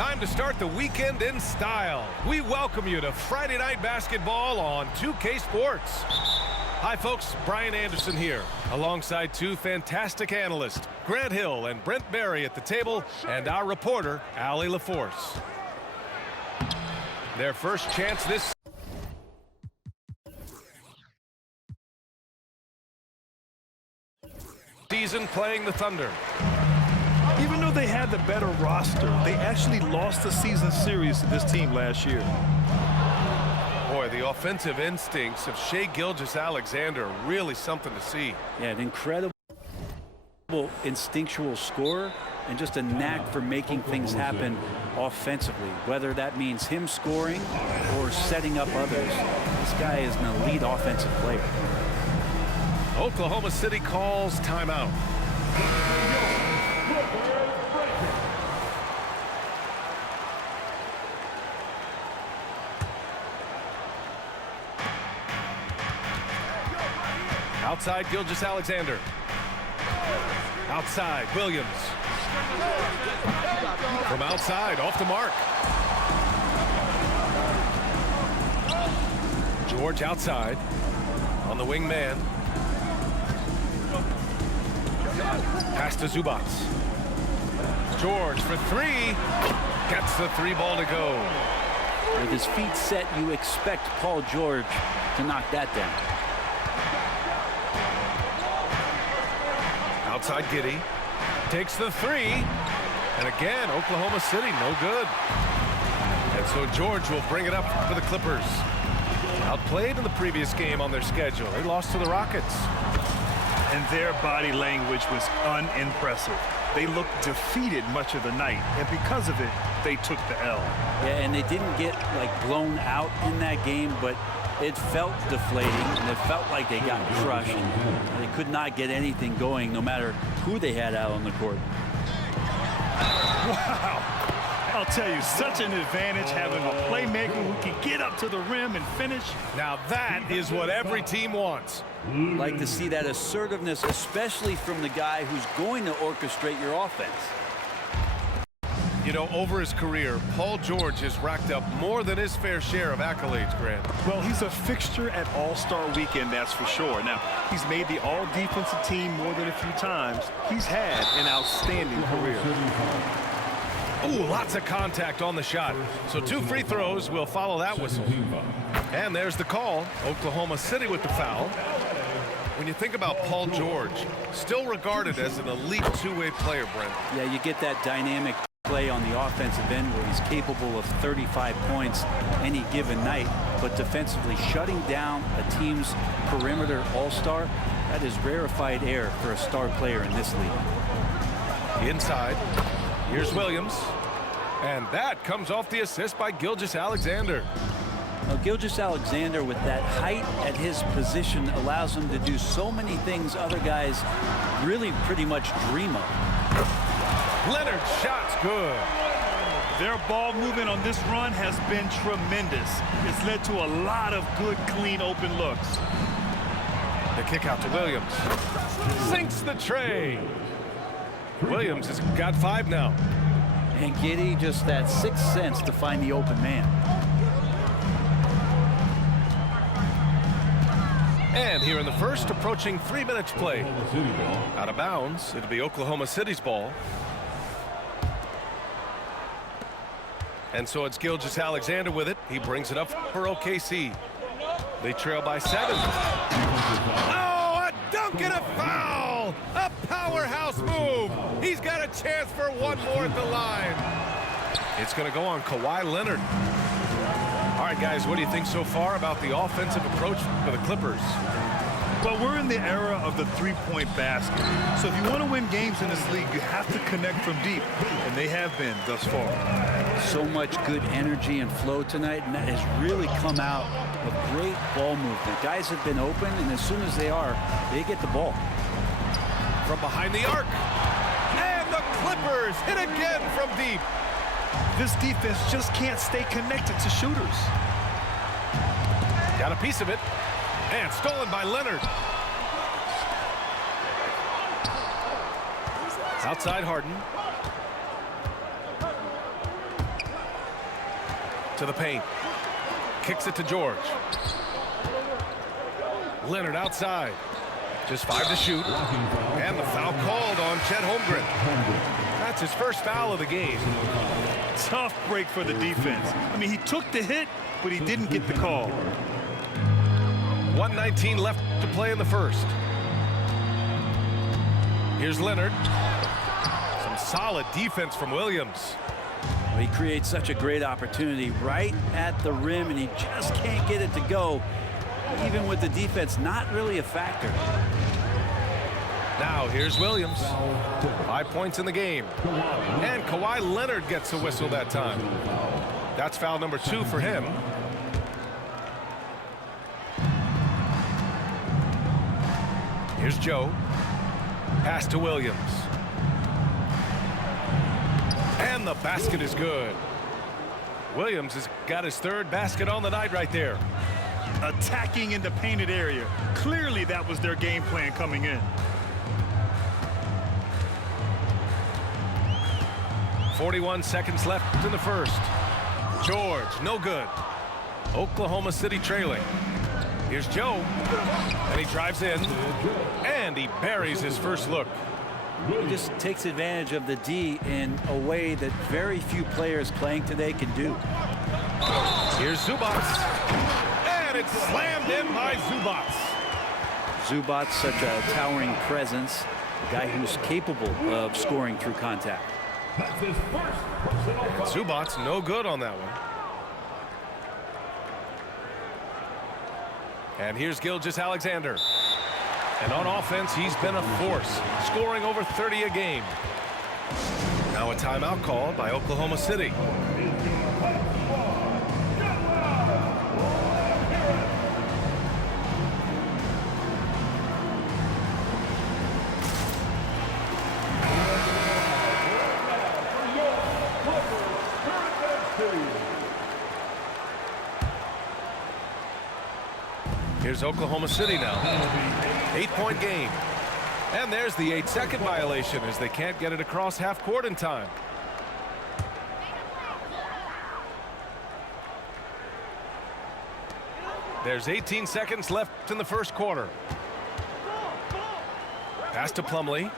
Time to start the weekend in style. We welcome you to Friday Night Basketball on 2K Sports. Hi, folks. Brian Anderson here, alongside two fantastic analysts, Grant Hill and Brent Barry at the table, and our reporter, Allie LaForce. Their first chance this season playing the Thunder. Even though they had the better roster, they actually lost the season series to this team last year. Boy, the offensive instincts of Shai Gilgeous-Alexander are really something to see. Yeah, an incredible instinctual scorer and just a knack for making things happen offensively, whether that means him scoring or setting up others. This guy is an elite offensive player. Oklahoma City calls timeout. Outside, Gilgeous-Alexander. Outside, Williams. From outside, off the mark. George outside. On the wing man. Pass to Zubac. George for three. Gets the three ball to go. With his feet set, you expect Paul George to knock that down. Outside Giddey. Takes the three. And again, Oklahoma City, no good. And so George will bring it up for the Clippers. Outplayed in the previous game on their schedule. They lost to the Rockets. And their body language was unimpressive. They looked defeated much of the night, and because of it, they took the L. Yeah, and they didn't get, like, blown out in that game, but it felt deflating, and it felt like they got crushed. They could not get anything going, no matter who they had out on the court. Wow. I'll tell you, such an advantage having a playmaker who can get up to the rim and finish. Now that is what every team wants. Like to see that assertiveness, especially from the guy who's going to orchestrate your offense. You know, over his career, Paul George has racked up more than his fair share of accolades, Grant. Well, he's a fixture at All-Star Weekend, that's for sure. Now, he's made the All-Defensive Team more than a few times. He's had an outstanding career. Ooh, lots of contact on the shot. So 2 free throws will follow that whistle. And there's the call. Oklahoma City with the foul. When you think about Paul George, still regarded as an elite two-way player, Brent. Yeah, you get that dynamic play on the offensive end where he's capable of 35 points any given night, but defensively shutting down a team's perimeter all-star, that is rarefied air for a star player in this league. Inside, here's Williams, and that comes off the assist by Gilgeous-Alexander. Now, Gilgeous-Alexander, with that height at his position, allows him to do so many things other guys really pretty much dream of. Leonard's shot's good. Their ball movement on this run has been tremendous. It's led to a lot of good, clean, open looks. The kick out to Williams. Sinks the tray. Williams has got 5 now. And Giddey, just that 6th sense to find the open man. And here in the first, approaching 3 minutes play. Out of bounds, it'll be Oklahoma City's ball. And so it's Gilgeous-Alexander with it. He brings it up for OKC. They trail by 7. Oh, a dunk and a foul! A powerhouse move! He's got a chance for one more at the line. It's going to go on Kawhi Leonard. All right, guys, what do you think so far about the offensive approach for the Clippers? Well, we're in the era of the three-point basket. So if you want to win games in this league, you have to connect from deep, and they have been thus far. So much good energy and flow tonight, and that has really come out of great ball movement. Guys have been open, and as soon as they are, they get the ball. From behind the arc. And the Clippers hit again from deep. This defense just can't stay connected to shooters. Got a piece of it. And stolen by Leonard. Outside Harden. To the paint. Kicks it to George. Leonard outside. Just 5 to shoot. And the foul called on Chet Holmgren. That's his first foul of the game. Tough break for the defense. I mean, he took the hit, but he didn't get the call. 1:19 left to play in the first. Here's Leonard. Some solid defense from Williams. Well, he creates such a great opportunity right at the rim, and he just can't get it to go. Even with the defense not really a factor. Now here's Williams. 5 points in the game. And Kawhi Leonard gets a whistle that time. That's foul number 2 for him. Here's Joe. Pass to Williams. And the basket is good. Williams has got his 3rd basket on the night right there. Attacking in the painted area. Clearly that was their game plan coming in. 41 seconds left in the first. George, no good. Oklahoma City trailing. Here's Joe. And he drives in. And he buries his first look. He just takes advantage of the D in a way that very few players playing today can do. Here's Zubats. And it's slammed in by Zubats. Zubats, such a towering presence. A guy who's capable of scoring through contact. Zubats no good on that one. And here's Gilgeous-Alexander. And on offense, he's been a force, scoring over 30 a game. Now a timeout called by Oklahoma City. Here's Oklahoma City now. 8-point game. And there's the 8-second violation as they can't get it across half court in time. There's 18 seconds left in the first quarter. Pass to Plumlee.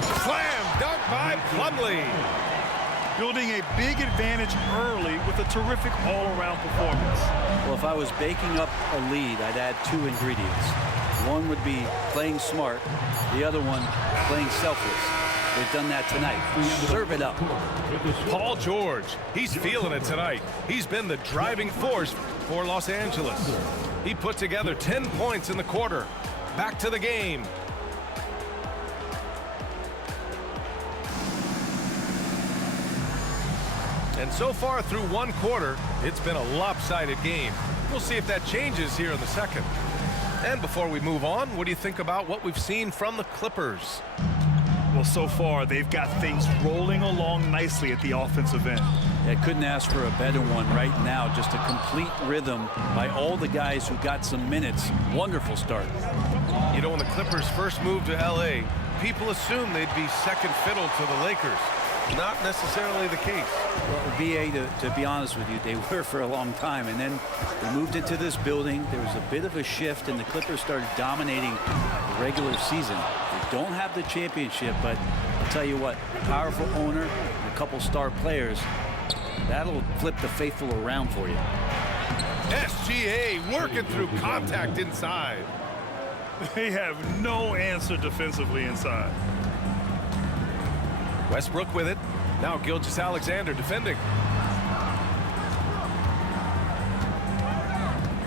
Slam dunk by Plumlee. Building a big advantage early with a terrific all-around performance. Well, if I was baking up a lead, I'd add 2 ingredients. One would be playing smart. The other one, playing selfless. They've done that tonight. Serve it up. Paul George, he's feeling it tonight. He's been the driving force for Los Angeles. He put together 10 points in the quarter. Back to the game. And so far through one quarter, it's been a lopsided game. We'll see if that changes here in the second. And before we move on, what do you think about what we've seen from the Clippers? Well, so far, they've got things rolling along nicely at the offensive end. I couldn't ask for a better one right now. Just a complete rhythm by all the guys who got some minutes. Wonderful start. You know, when the Clippers first moved to L.A., people assumed they'd be second fiddle to the Lakers. Not necessarily the case. Well, BA, to be honest with you, they were for a long time. And then they moved into this building. There was a bit of a shift, and the Clippers started dominating the regular season. They don't have the championship, but I'll tell you what, powerful owner, and a couple star players, that'll flip the faithful around for you. SGA working through contact inside. They have no answer defensively inside. Westbrook with it. Now Gilgeous-Alexander defending.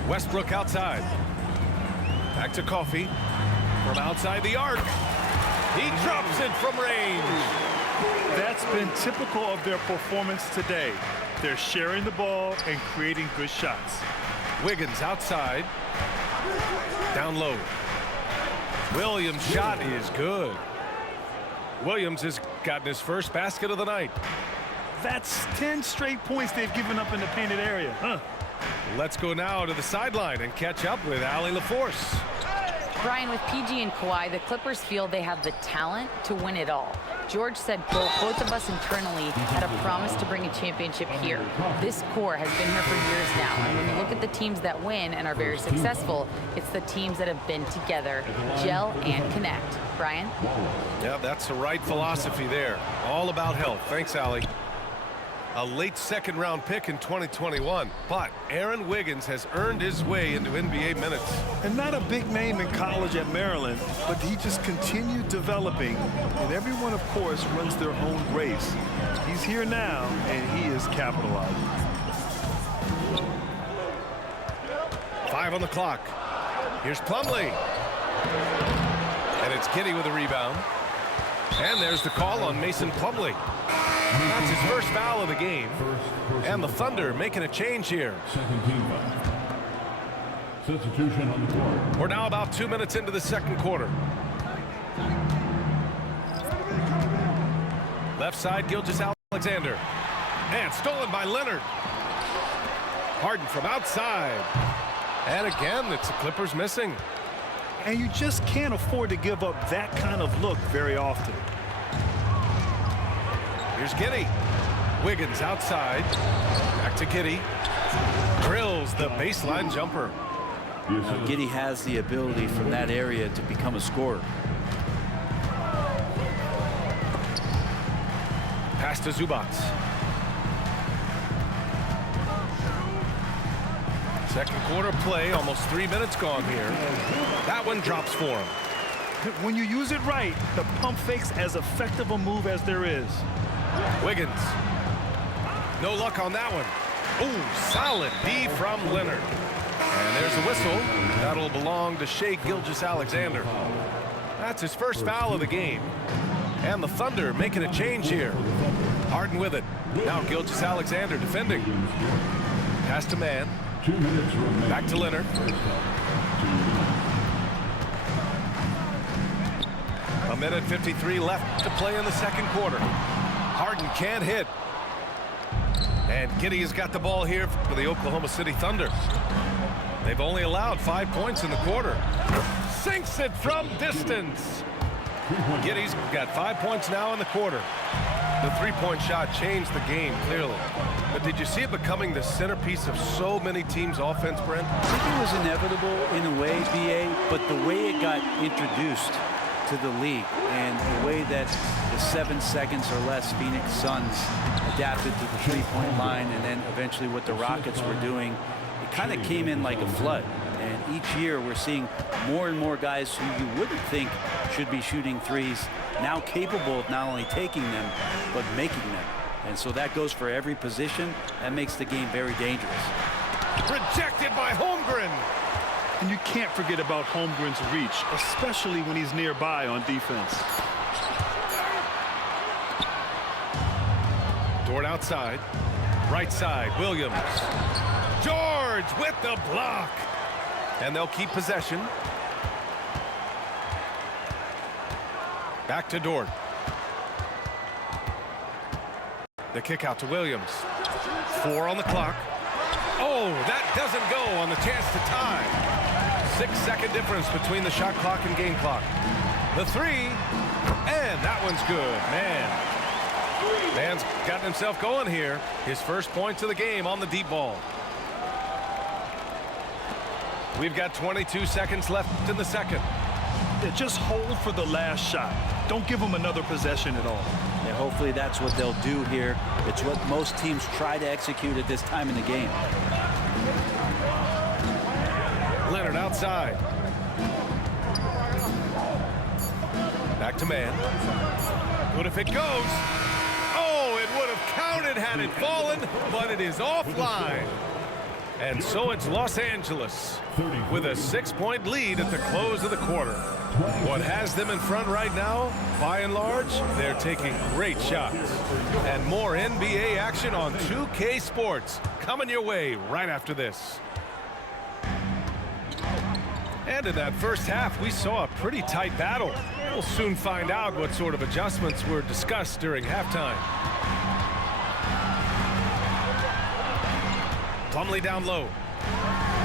Westbrook outside. Back to Coffey. From outside the arc. He drops it from range. That's been typical of their performance today. They're sharing the ball and creating good shots. Wiggins outside. Down low. Williams' shot is good. Williams has gotten his first basket of the night. That's 10 straight points they've given up in the painted area. Let's go now to the sideline and catch up with Allie LaForce. Brian, with PG and Kawhi, the Clippers feel they have the talent to win it all. George said, quote, both of us internally had a promise to bring a championship here. This core has been here for years now. And when you look at the teams that win and are very successful, it's the teams that have been together, gel and connect. Brian? Yeah, that's the right philosophy there. All about health. Thanks, Allie. A late second-round pick in 2021, but Aaron Wiggins has earned his way into NBA minutes. And not a big name in college at Maryland, but he just continued developing, and everyone, of course, runs their own race. He's here now, and he is capitalizing. 5 on the clock. Here's Plumlee. And it's Giddey with a rebound. And there's the call on Mason Plumlee. That's his first foul of the game. And the Thunder making a change here. Second team foul. Substitution on the court. We're now about 2 minutes into the second quarter. Left side, Gilgeous-Alexander. And stolen by Leonard. Harden from outside. And again, it's the Clippers missing. And you just can't afford to give up that kind of look very often. Here's Giddey. Wiggins outside. Back to Giddey. Drills the baseline jumper. Giddey has the ability from that area to become a scorer. Pass to Zubac. Second quarter play, almost 3 minutes gone here. That one drops for him. When you use it right, the pump fake's as effective a move as there is. Wiggins. No luck on that one. Ooh, solid D from Leonard. And there's a whistle. That'll belong to Shai Gilgeous-Alexander. That's his first foul of the game. And the Thunder making a change here. Harden with it. Now Gilgeous-Alexander defending. Pass to man. 2 minutes remaining. Back to Leonard. A minute 53 left to play in the second quarter. Harden can't hit. And Giddey has got the ball here for the Oklahoma City Thunder. They've only allowed 5 points in the quarter. Sinks it from distance. Giddey's got 5 points now in the quarter. The three-point shot changed the game, clearly. But did you see it becoming the centerpiece of so many teams' offense, Brent? I think it was inevitable in a way, BA, but the way it got introduced to the league and the way that the 7 seconds or less Phoenix Suns adapted to the three-point line and then eventually what the Rockets were doing, it kind of came in like a flood. And each year we're seeing more and more guys who you wouldn't think should be shooting threes now capable of not only taking them but making them. And so that goes for every position. That makes the game very dangerous. Rejected by Holmgren. And you can't forget about Holmgren's reach, especially when he's nearby on defense. Dort outside. Right side, Williams. George with the block. And they'll keep possession. Back to Dort. The kick out to Williams. 4 on the clock. Oh, that doesn't go on the chance to tie. 6-second difference between the shot clock and game clock. The three, and that one's good. Man's gotten himself going here. His first points of the game on the deep ball. We've got 22 seconds left in the second. Yeah, just hold for the last shot. Don't give them another possession at all. And hopefully that's what they'll do here. It's what most teams try to execute at this time in the game. Leonard outside. Back to man. Good if it goes. Oh, it would have counted had it fallen, but it is offline. And so it's Los Angeles with a 6-point lead at the close of the quarter. What has them in front right now, by and large, they're taking great shots. And more NBA action on 2K Sports coming your way right after this. And in that first half, we saw a pretty tight battle. We'll soon find out what sort of adjustments were discussed during halftime. Plumlee down low.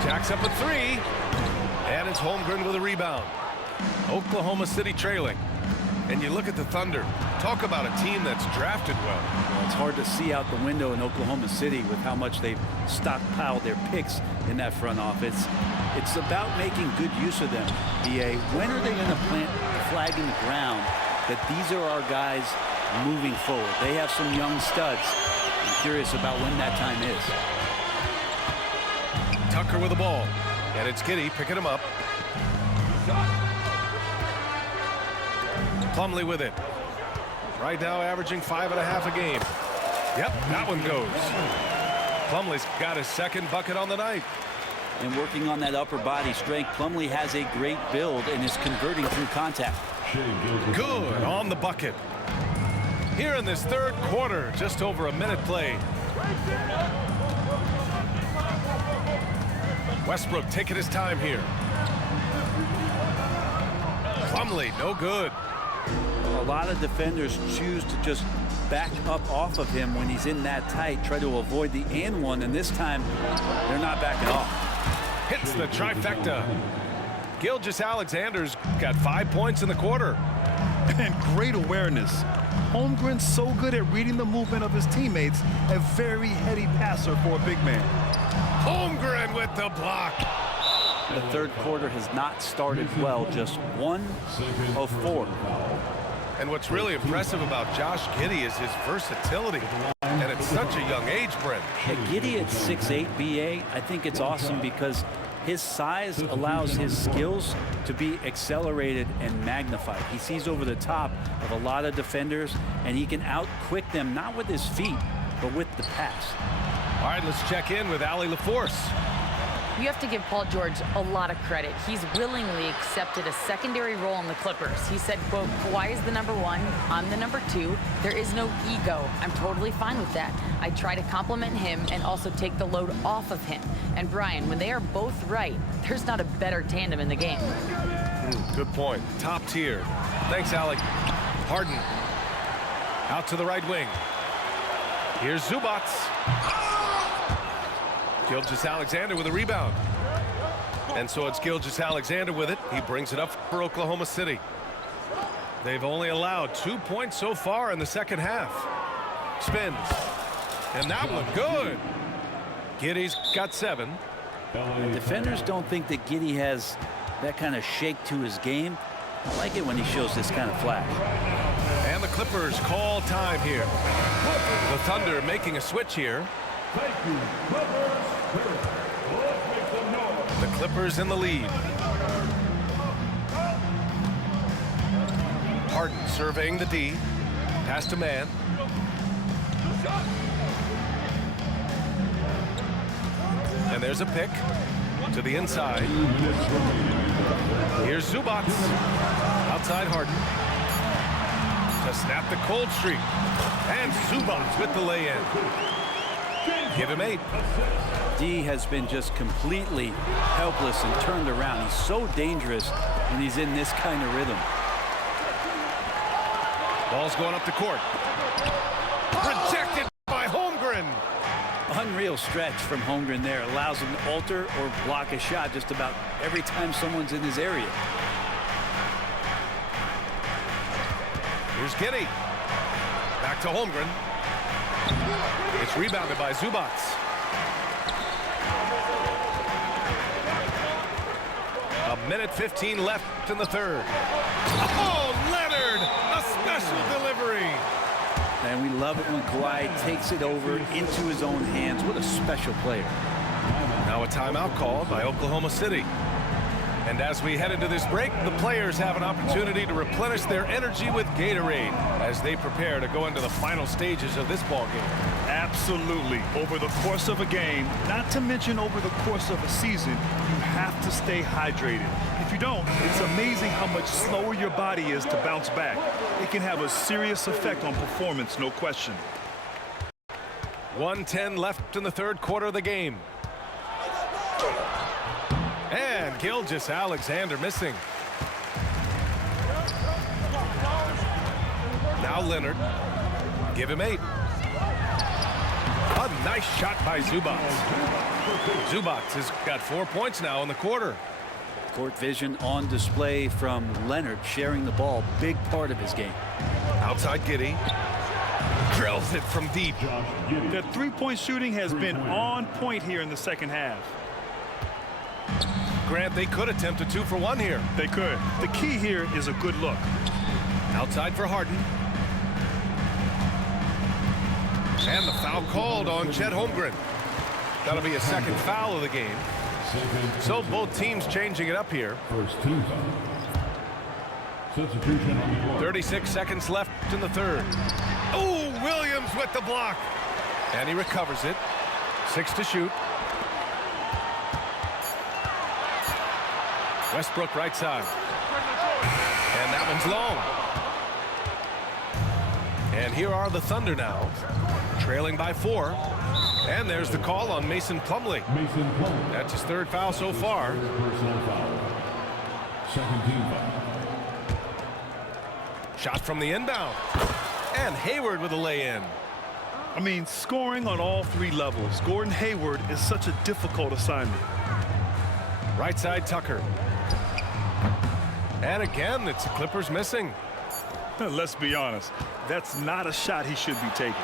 Jacks up a three. And it's Holmgren with a rebound. Oklahoma City trailing. And you look at the Thunder. Talk about a team that's drafted well. It's hard to see out the window in Oklahoma City with how much they've stockpiled their picks in that front office. It's about making good use of them. BA, when are they going to plant the flag in the ground that these are our guys moving forward? They have some young studs. I'm curious about when that time is. Tucker with the ball. And it's Giddey picking him up. Plumlee with it. Right now averaging 5.5 a game. Yep, that one goes. Plumlee's got his second bucket on the night. And working on that upper body strength, Plumlee has a great build and is converting through contact. Good on the bucket. Here in this third quarter, just over a minute played. Westbrook taking his time here. Plumlee, no good. A lot of defenders choose to just back up off of him when he's in that tight, try to avoid the and one, and this time they're not backing off. Hits the trifecta. Gilgeous-Alexander's got 5 points in the quarter. And great awareness. Holmgren's so good at reading the movement of his teammates, a very heady passer for a big man. Holmgren with the block. The third quarter has not started well, just 1 of 4. And what's really impressive about Josh Giddey is his versatility. And at such a young age, Brent. Yeah, Giddey at 6'8", BA, I think it's awesome because his size allows his skills to be accelerated and magnified. He sees over the top of a lot of defenders, and he can out-quick them, not with his feet, but with the pass. All right, let's check in with Allie LaForce. You have to give Paul George a lot of credit. He's willingly accepted a secondary role in the Clippers. He said, quote, Kawhi is the #1, I'm the #2. There is no ego. I'm totally fine with that. I try to compliment him and also take the load off of him. And Brian, when they are both right, there's not a better tandem in the game. Good point. Top tier. Thanks, Allie. Harden. Out to the right wing. Here's Zubac. Gilgeous-Alexander with a rebound. And so it's Gilgeous-Alexander with it. He brings it up for Oklahoma City. They've only allowed 2 points so far in the second half. Spins. And that one good. Giddey's got 7. Defenders don't think that Giddey has that kind of shake to his game. I like it when he shows this kind of flash. And the Clippers call time here. The Thunder making a switch here. The Clippers in the lead. Harden surveying the D. Pass to man. And there's a pick to the inside. Here's Zubac. Outside Harden. To snap the cold streak. And Zubac with the lay-in. Give him 8. D has been just completely helpless and turned around. He's so dangerous when he's in this kind of rhythm. Ball's going up the court. Rejected by Holmgren. Unreal stretch from Holmgren there. Allows him to alter or block a shot just about every time someone's in his area. Here's Giddey. Back to Holmgren. It's rebounded by Zubac. A minute 15 left in the third. Oh, Leonard! A special delivery. And we love it when Kawhi takes it over into his own hands. What a special player. Now a timeout called by Oklahoma City. And as we head into this break, the players have an opportunity to replenish their energy with Gatorade as they prepare to go into the final stages of this ball game. Absolutely. Over the course of a game, not to mention over the course of a season, you have to stay hydrated. If you don't, it's amazing how much slower your body is to bounce back. It can have a serious effect on performance, no question. 1:10 left in the third quarter of the game. And Gilgeous-Alexander missing. Now Leonard. Give him 8. A nice shot by Zubac. Zubac has got 4 points now in the quarter. Court vision on display from Leonard, sharing the ball, big part of his game. Outside Giddey. Drills it from deep. The three-point shooting has been on point here in the second half. Grant, they could attempt a 2 for 1 here. They could. The key here is a good look. Outside for Harden. And the foul called on Chet Holmgren. That'll be a second foul of the game. So both teams changing it up here. First team foul. Substitution on the floor. 36 seconds left in the third. Oh, Williams with the block. And he recovers it. 6 to shoot. Westbrook right side. And that one's long. And here are the Thunder now, trailing by 4. And there's the call on Mason Plumlee. Mason Plumlee. That's his 3rd foul so far. Personal foul. Second team foul. Shot from the inbound. And Hayward with a lay-in. I mean, scoring on all 3 levels. Gordon Hayward is such a difficult assignment. Right side Tucker. And again, it's the Clippers missing. Let's be honest. That's not a shot he should be taking.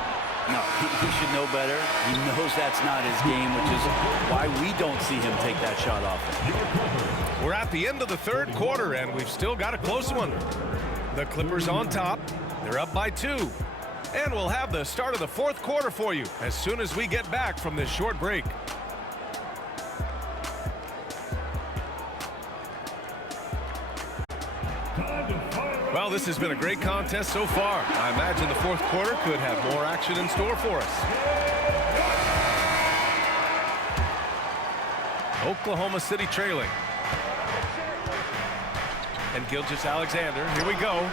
No, he should know better. He knows that's not his game, which is why we don't see him take that shot often. We're at the end of the 3rd quarter, and we've still got a close one. The Clippers on top. They're up by 2. And we'll have the start of the 4th quarter for you as soon as we get back from this short break. Well, this has been a great contest so far. I imagine the 4th quarter could have more action in store for us. Oklahoma City trailing. And Gilgeous-Alexander, here we go.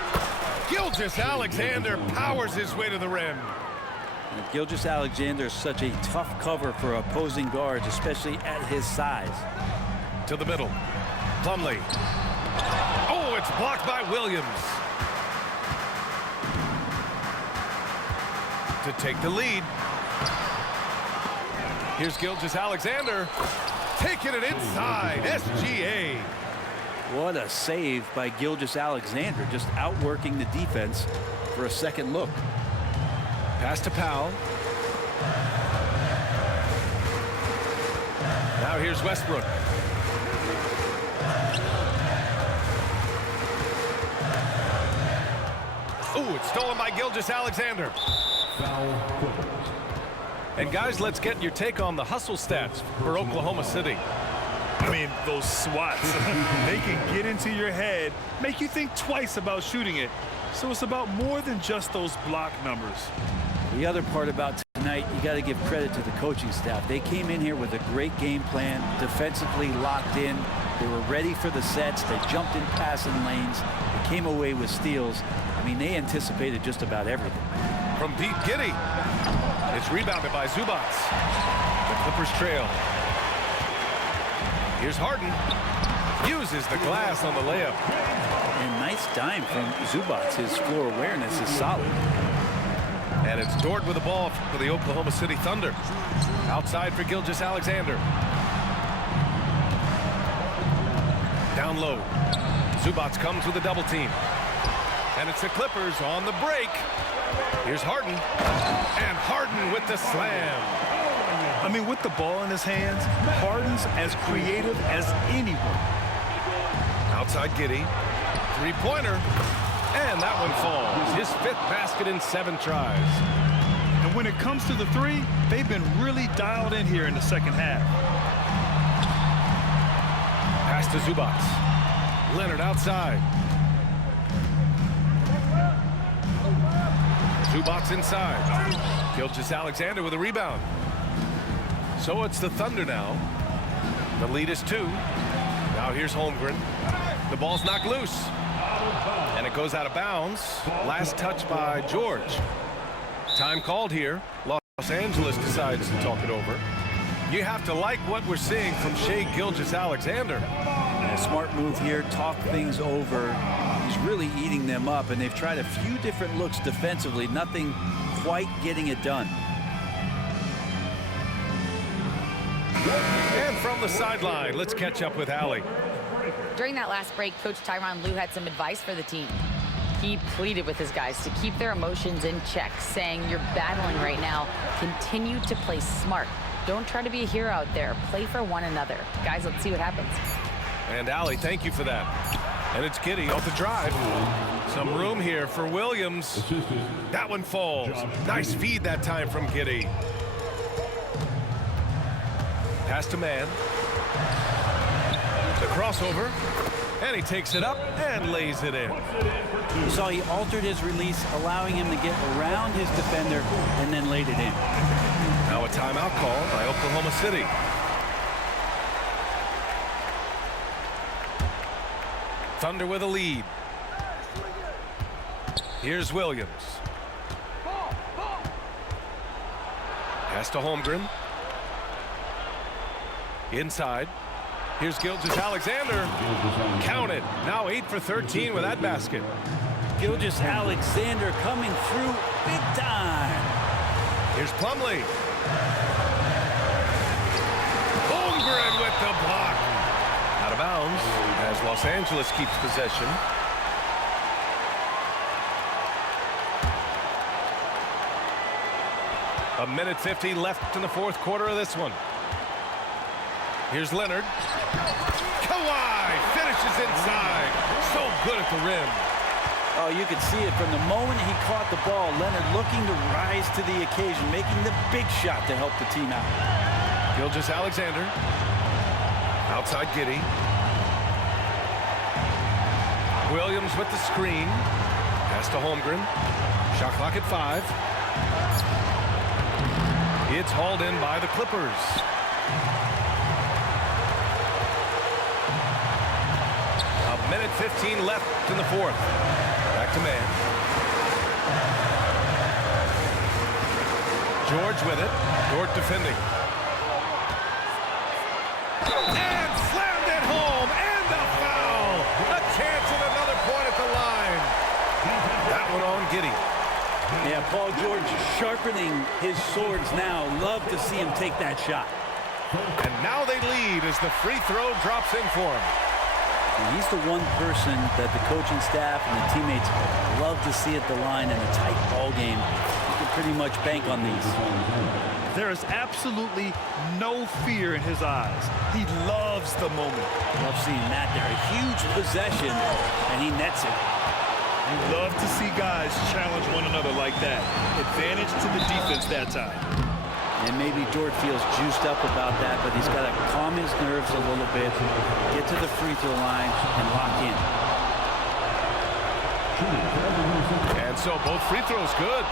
Gilgeous-Alexander powers his way to the rim. And Gilgeous-Alexander is such a tough cover for opposing guards, especially at his size. To the middle. Plumlee. Oh, it's blocked by Williams. To take the lead. Here's Gilgeous-Alexander. Taking it inside. SGA. What a save by Gilgeous-Alexander, just outworking the defense for a second look. Pass to Powell. Now here's Westbrook. Ooh, it's stolen by Gilgeous-Alexander. Foul Clippers. And guys, let's get your take on the hustle stats for Oklahoma City. I mean, those swats, they can get into your head, make you think twice about shooting it. So it's about more than just those block numbers. The other part about tonight, you got to give credit to the coaching staff. They came in here with a great game plan, defensively locked in. They were ready for the sets. They jumped in passing lanes. They came away with steals. I mean, they anticipated just about everything. From deep, Giddey. It's rebounded by Zubac. The Clippers trail. Here's Harden. Uses the glass on the layup. And nice dime from Zubac. His floor awareness is solid. And it's Dort with the ball for the Oklahoma City Thunder. Outside for Gilgeous-Alexander. Down low. Zubac comes with a double team. And it's the Clippers on the break. Here's Harden. And Harden with the slam. I mean, with the ball in his hands, Harden's as creative as anyone. Outside Giddey. Three-pointer. And that one falls. His 5th basket in 7 tries. And when it comes to the 3, they've been really dialed in here in the second half. Pass to Zubac. Leonard outside. Zubac inside. Gilgeous-Alexander with a rebound. So it's the Thunder now. The lead is 2. Now here's Holmgren. The ball's knocked loose. And it goes out of bounds. Last touch by George. Time called here. Los Angeles decides to talk it over. You have to like what we're seeing from Shai Gilgeous-Alexander. A smart move here, talk things over. He's really eating them up, and they've tried a few different looks defensively. Nothing quite getting it done. And from the sideline, let's catch up with Allie. During that last break, Coach Tyronn Lue had some advice for the team. He pleaded with his guys to keep their emotions in check, saying, "You're battling right now. Continue to play smart. Don't try to be a hero out there. Play for one another." Guys, let's see what happens. And Allie, thank you for that. And it's Giddey off the drive. Some room here for Williams. That one falls. Nice feed that time from Giddey. Pass to man. The crossover. And he takes it up and lays it in. You saw he altered his release, allowing him to get around his defender and then laid it in. Now a timeout call by Oklahoma City. Thunder with a lead. Here's Williams. Pass to Holmgren. Inside. Here's Gilgeous-Alexander. Count it. Now 8 for 13 with that basket. Gilgeous-Alexander coming through big time. Here's Plumlee. Holmgren with the block. Out of bounds as Los Angeles keeps possession. A minute 50 left in the fourth quarter of this one. Here's Leonard. Kawhi finishes inside. So good at the rim. Oh, you could see it from the moment he caught the ball. Leonard looking to rise to the occasion, making the big shot to help the team out. Gilgeous-Alexander. Outside Giddey. Williams with the screen. Pass to Holmgren. Shot clock at 5. It's hauled in by the Clippers. A minute 15 left in the fourth. Back to man. George with it. Dort defending. And slammed it home. And a foul. A chance at another point at the line. That one on Giddey. Yeah, Paul George sharpening his swords now. Love to see him take that shot. And now they lead as the free throw drops in for him. And he's the one person that the coaching staff and the teammates love to see at the line in a tight ball game. You can pretty much bank on these. There is absolutely no fear in his eyes. He loves the moment. Love seeing that there. A huge possession, and he nets it. You love to see guys challenge one another like that. Advantage to the defense that time. And maybe Dort feels juiced up about that, but he's got to calm his nerves a little bit, get to the free throw line, and lock in. And so both free throws good.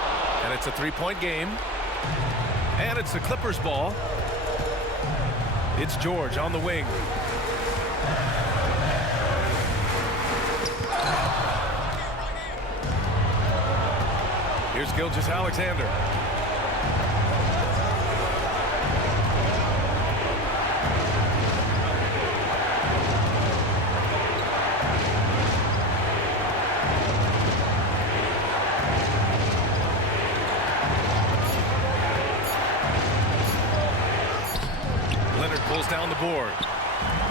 And it's a three-point game. And it's the Clippers ball. It's George on the wing. Here's Gilgeous-Alexander. Leonard pulls down the board.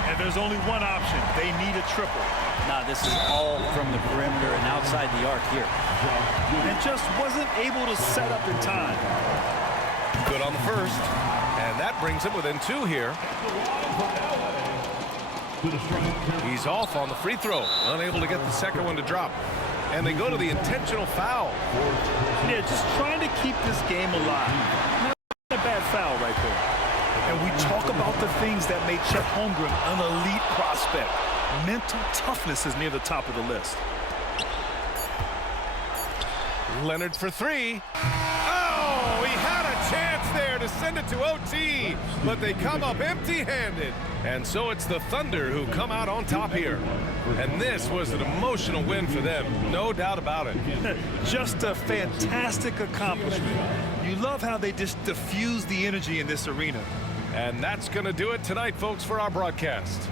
And there's only one option. They need a triple. Now this is all from the perimeter and outside the arc here. And just wasn't able to set up in time. Good on the first. And that brings him within 2 here. He's off on the free throw. Unable to get the second one to drop. And they go to the intentional foul. Yeah, just trying to keep this game alive. Not a bad foul right there. And we talk about the things that made Chet Holmgren an elite prospect. Mental toughness is near the top of the list. Leonard for 3. Oh, he had a chance there to send it to OT, but they come up empty-handed. And so it's the Thunder who come out on top here. And this was an emotional win for them, no doubt about it. Just a fantastic accomplishment. You love how they just diffuse the energy in this arena. And that's going to do it tonight, folks, for our broadcast.